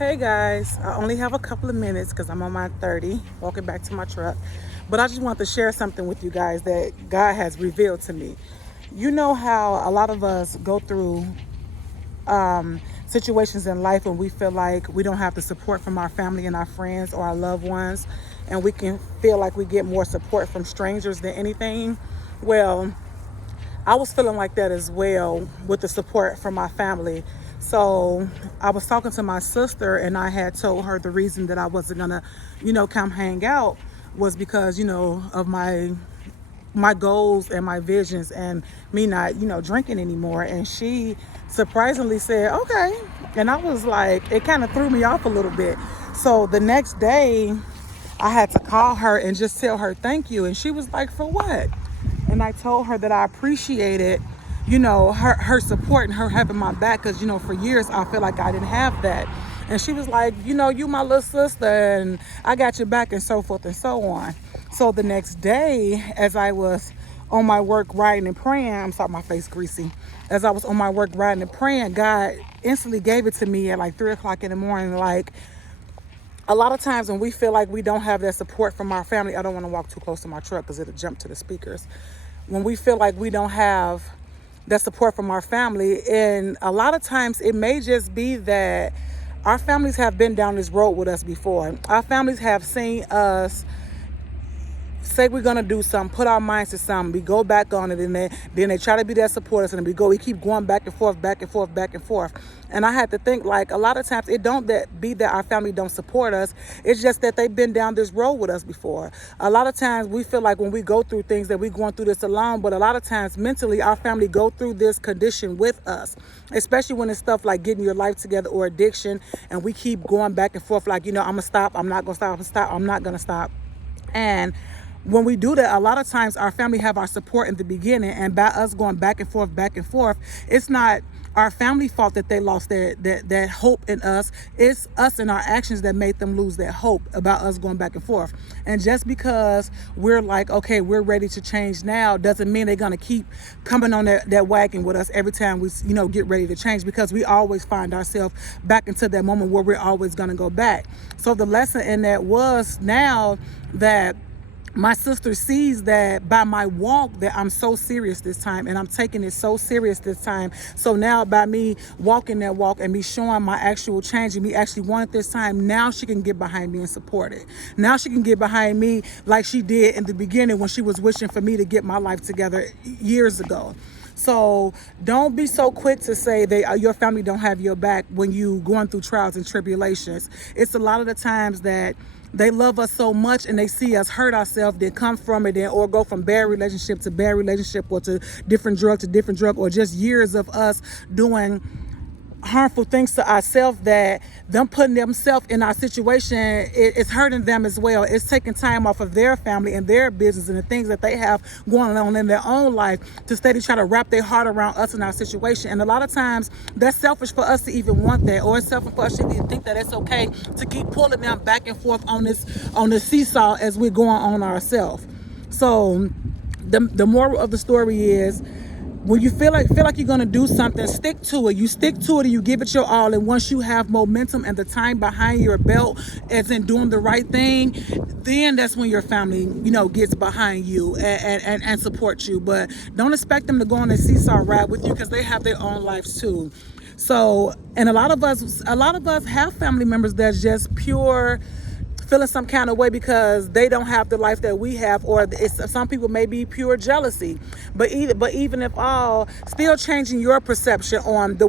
Hey guys, I only have a couple of minutes because I'm on my 30, walking back to my truck. But I just want to share something with you guys that God has revealed to me. You know how a lot of us go through situations in life when we feel like we don't have the support from our family and our friends or our loved ones, and we can feel like we get more support from strangers than anything. Well, I was feeling like that as well with the support from my family. So I was talking to my sister, and I had told her the reason that I wasn't gonna, come hang out was because, of my goals and my visions and me not, drinking anymore. And she surprisingly said, okay. And I was like, it kind of threw me off a little bit. So the next day I had to call her and just tell her thank you. And she was like, for what? And I told her that I appreciated, her support and her having my back. Cause, for years I feel like I didn't have that. And she was like, you my little sister and I got your back and so forth and so on. So the next day, as I was on my work riding and praying, I'm sorry, my face greasy. As I was on my work riding and praying, God instantly gave it to me at like 3 o'clock in the morning. Like, a lot of times when we feel like we don't have that support from our family, I don't want to walk too close to my truck because it'll jump to the speakers. When we feel like we don't have that support from our family, and a lot of times it may just be that our families have been down this road with us before. Our families have seen us say we're gonna do something, put our minds to something, we go back on it, and then they try to be that supporters, and we keep going back and forth, back and forth, back and forth. And I had to think, like, a lot of times it don't that be that our family don't support us. It's just that they've been down this road with us before. A lot of times we feel like when we go through things that we're going through this alone, but a lot of times mentally our family go through this condition with us, especially when it's stuff like getting your life together or addiction, and we keep going back and forth like, I'm gonna stop, I'm not gonna stop, I'm not gonna stop. And when we do that, a lot of times our family have our support in the beginning, and by us going back and forth, it's not our family fault that they lost that hope in us. It's us and our actions that made them lose that hope about us going back and forth. And just because we're like, okay, we're ready to change now, doesn't mean they're gonna keep coming on that wagon with us every time we get ready to change, because we always find ourselves back into that moment where we're always gonna go back. So the lesson in that was now that my sister sees that by my walk that I'm so serious this time, and I'm taking it so serious this time. So now by me walking that walk and me showing my actual change and me actually want it this time, now she can get behind me and support it. Now she can get behind me like she did in the beginning when she was wishing for me to get my life together years ago. So don't be so quick to say your family don't have your back when you going through trials and tribulations. It's a lot of the times that they love us so much and they see us hurt ourselves, then come from it, or go from bad relationship to bad relationship, or to different drug, or just years of us doing harmful things to ourselves, that them putting themselves in our situation, it's hurting them as well. It's taking time off of their family and their business and the things that they have going on in their own life to steady try to wrap their heart around us and our situation. And a lot of times that's selfish for us to even want that, or it's selfish for us to even think that it's okay to keep pulling them back and forth on this seesaw as we're going on ourselves. So the moral of the story is, when you feel like you're gonna do something, stick to it. You stick to it and you give it your all. And once you have momentum and the time behind your belt, as in doing the right thing, then that's when your family, gets behind you and supports you. But don't expect them to go on a seesaw ride with you, because they have their own lives too. So, and a lot of us have family members that's just pure feeling some kind of way because they don't have the life that we have, or some people may be pure jealousy. But even if all, still changing your perception on the